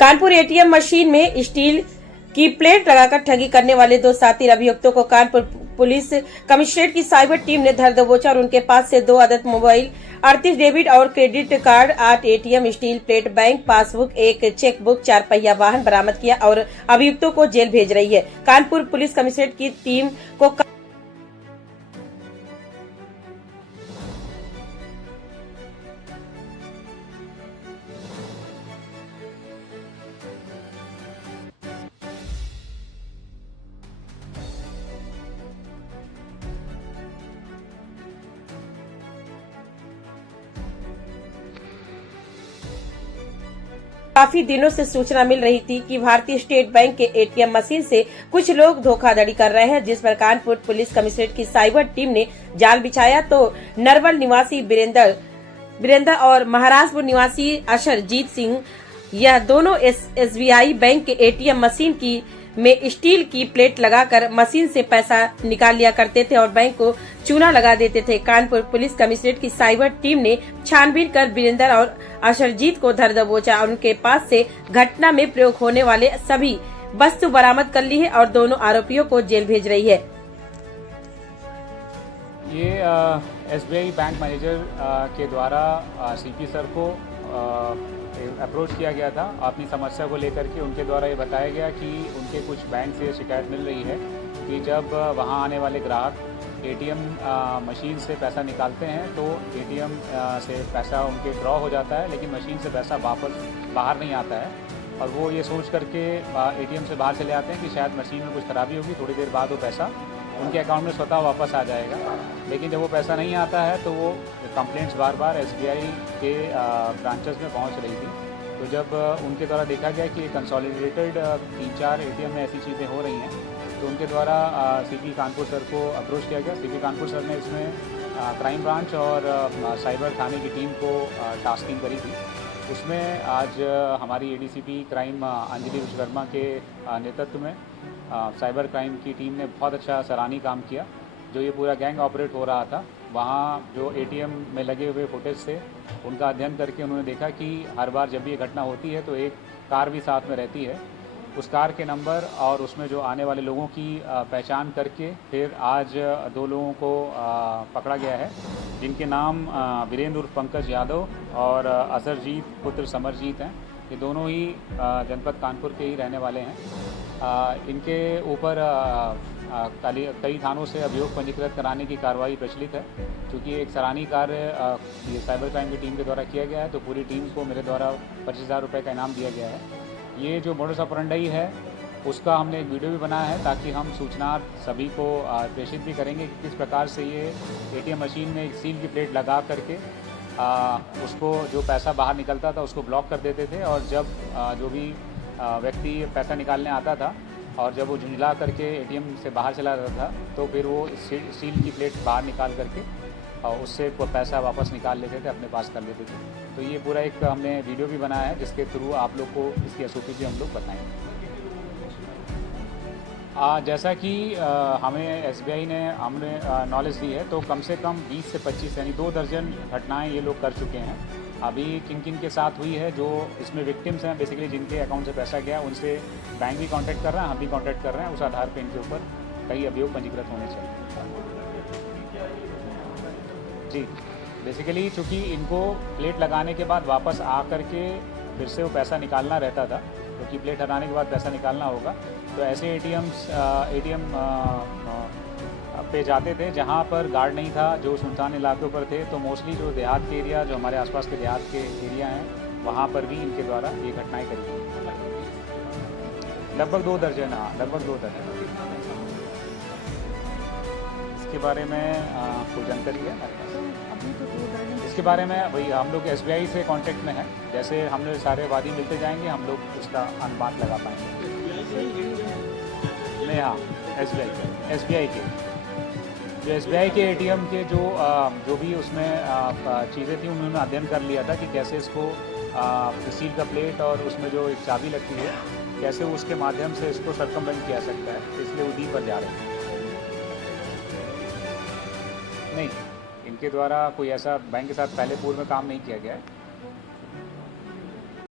Kanpur ATM machine में steel की plate लगाकर ठगी करने वाले दो साथी अभियुक्तों को कानपुर पुलिस कमिश्नरेट की साइबर टीम ने धर दबोचा और उनके पास से 2 अदद मोबाइल, 38 डेबिट और credit card, 8 ATM, steel plate, bank passbook, एक चेक बुक, 4 पहिया वाहन बरामद किया और अभियुक्तों को जेल भेज रही है। कानपुर पुलिस कमिश्नरेट की टीम को काफी दिनों से सूचना मिल रही थी कि भारतीय स्टेट बैंक के एटीएम मशीन से कुछ लोग धोखाधड़ी कर रहे हैं, जिस पर कानपुर पुलिस कमिश्नरेट की साइबर टीम ने जाल बिछाया तो नरवल निवासी वीरेंद्र और महाराजपुर निवासी अशरजीत सिंह, यह दोनों एसबीआई बैंक के एटीएम मशीन की में स्टील की प्लेट लगाकर मशीन से पैसा निकाल लिया करते थे और बैंक को चूना लगा देते थे। कानपुर पुलिस कमिश्नरेट की साइबर टीम ने छानबीन कर वीरेंद्र और अशरजीत को धर दबोचा और उनके पास से घटना में प्रयोग होने वाले सभी वस्तु बरामद कर ली है और दोनों आरोपियों को जेल भेज रही है। ये एसबीआई बैंक मैनेजर के द्वारा सीपी सर को अप्रोच किया गया था अपनी समस्या को लेकर के। उनके द्वारा ये बताया गया कि उनके कुछ बैंक से शिकायत मिल रही है कि जब वहाँ आने वाले ग्राहक एटीएम मशीन से पैसा निकालते हैं तो एटीएम से पैसा उनके ड्रॉ हो जाता है, लेकिन मशीन से पैसा वापस बाहर नहीं आता है और वो ये सोच करके एटीएम से बाहर चले आते हैं कि शायद मशीन में कुछ खराबी होगी, थोड़ी देर बाद वो पैसा उनके अकाउंट में स्वतः वापस आ जाएगा। लेकिन जब वो पैसा नहीं आता है तो वो कंप्लेंट्स बार बार एसबीआई के ब्रांचेस में पहुंच रही थी। तो जब उनके द्वारा देखा गया कि कंसोलिडेटेड 3-4 एटीएम में ऐसी चीज़ें हो रही हैं, तो उनके द्वारा सीपी कानपुर सर को अप्रोच किया गया। सीपी कानपुर सर ने इसमें क्राइम ब्रांच और साइबर थाने की टीम को टास्किंग करी थी। उसमें आज हमारी एडीसीपी क्राइम अंजलि विश्वकर्मा के नेतृत्व में साइबर क्राइम की टीम ने बहुत अच्छा सराहनीय काम किया। जो ये पूरा गैंग ऑपरेट हो रहा था, वहाँ जो एटीएम में लगे हुए फुटेज से उनका अध्ययन करके उन्होंने देखा कि हर बार जब ये घटना होती है तो एक कार भी साथ में रहती है। उस कार के नंबर और उसमें जो आने वाले लोगों की पहचान करके फिर आज 2 लोगों को पकड़ा गया है, जिनके नाम वीरेंद्र उर्फ पंकज यादव और असरजीत पुत्र समरजीत हैं। ये दोनों ही जनपद कानपुर के ही रहने वाले हैं। इनके ऊपर कई थानों से अभियोग पंजीकृत कराने की कार्रवाई प्रचलित है। क्योंकि एक सराहनीय कार्य ये साइबर क्राइम की टीम के द्वारा किया गया है, तो पूरी टीम को मेरे द्वारा 25,000 रुपये का इनाम दिया गया है। ये जो मोडस ऑपरेंडी है उसका हमने एक वीडियो भी बनाया है, ताकि हम सूचना सभी को प्रेषित भी करेंगे कि किस प्रकार से ये एटीएम मशीन में एक सील की प्लेट लगा करके उसको जो पैसा बाहर निकलता था उसको ब्लॉक कर देते थे। और जब जो भी व्यक्ति पैसा निकालने आता था और जब वो झुंझला करके एटीएम से बाहर चला जाता था, तो फिर वो सील की प्लेट बाहर निकाल करके और उससे पैसा वापस निकाल लेते थे, अपने पास कर लेते थे। तो ये पूरा एक हमने वीडियो भी बनाया है, जिसके थ्रू आप लोग को इसकी एसओपी भी हम लोग बताएंगे। जैसा कि हमें एसबीआई ने हमने नॉलेज दी है, तो कम से कम 20 से 25 यानी 2 दर्जन घटनाएं ये लोग कर चुके हैं। अभी किन किन के साथ हुई है, जो इसमें विक्टिम्स हैं बेसिकली, जिनके अकाउंट से पैसा गया, उनसे बैंक भी कांटेक्ट कर रहा है, हम भी कांटेक्ट कर रहे हैं। उस आधार पर इनके ऊपर कई अभियोग पंजीकृत होने चाहिए। जी, बेसिकली चूँकि इनको प्लेट लगाने के बाद वापस आ करके फिर से वो पैसा निकालना रहता था, क्योंकि प्लेट हटाने के बाद पैसा निकालना होगा, तो ऐसे एटीएम पे जाते थे जहाँ पर गार्ड नहीं था, जो सुनसान इलाकों पर थे। तो मोस्टली जो देहात के एरिया, जो हमारे आसपास के देहात के एरिया हैं, वहाँ पर भी इनके द्वारा ये घटनाएं करी गई। लगभग 2 दर्जन, हाँ, लगभग 2 दर्जन। इसके बारे में कोई जानकारी है? इसके बारे में वही हम लोग एसबीआई से कांटेक्ट में हैं। जैसे हम लोग सारे वादी मिलते जाएंगे, हम लोग उसका अनुमान लगा पाएंगे। नहीं, हाँ, एसबीआई के जो एसबीआई के एटीएम के जो भी उसमें चीज़ें थी, उन्होंने अध्ययन कर लिया था कि कैसे इसको सील का प्लेट और उसमें जो एक चाबी लगती है, कैसे उसके माध्यम से इसको सर्कमवेंट किया सकता है। इसलिए उदी पर जा रहे हैं। नहीं, इनके द्वारा कोई ऐसा बैंक के साथ पहले पूर्व में काम नहीं किया गया है।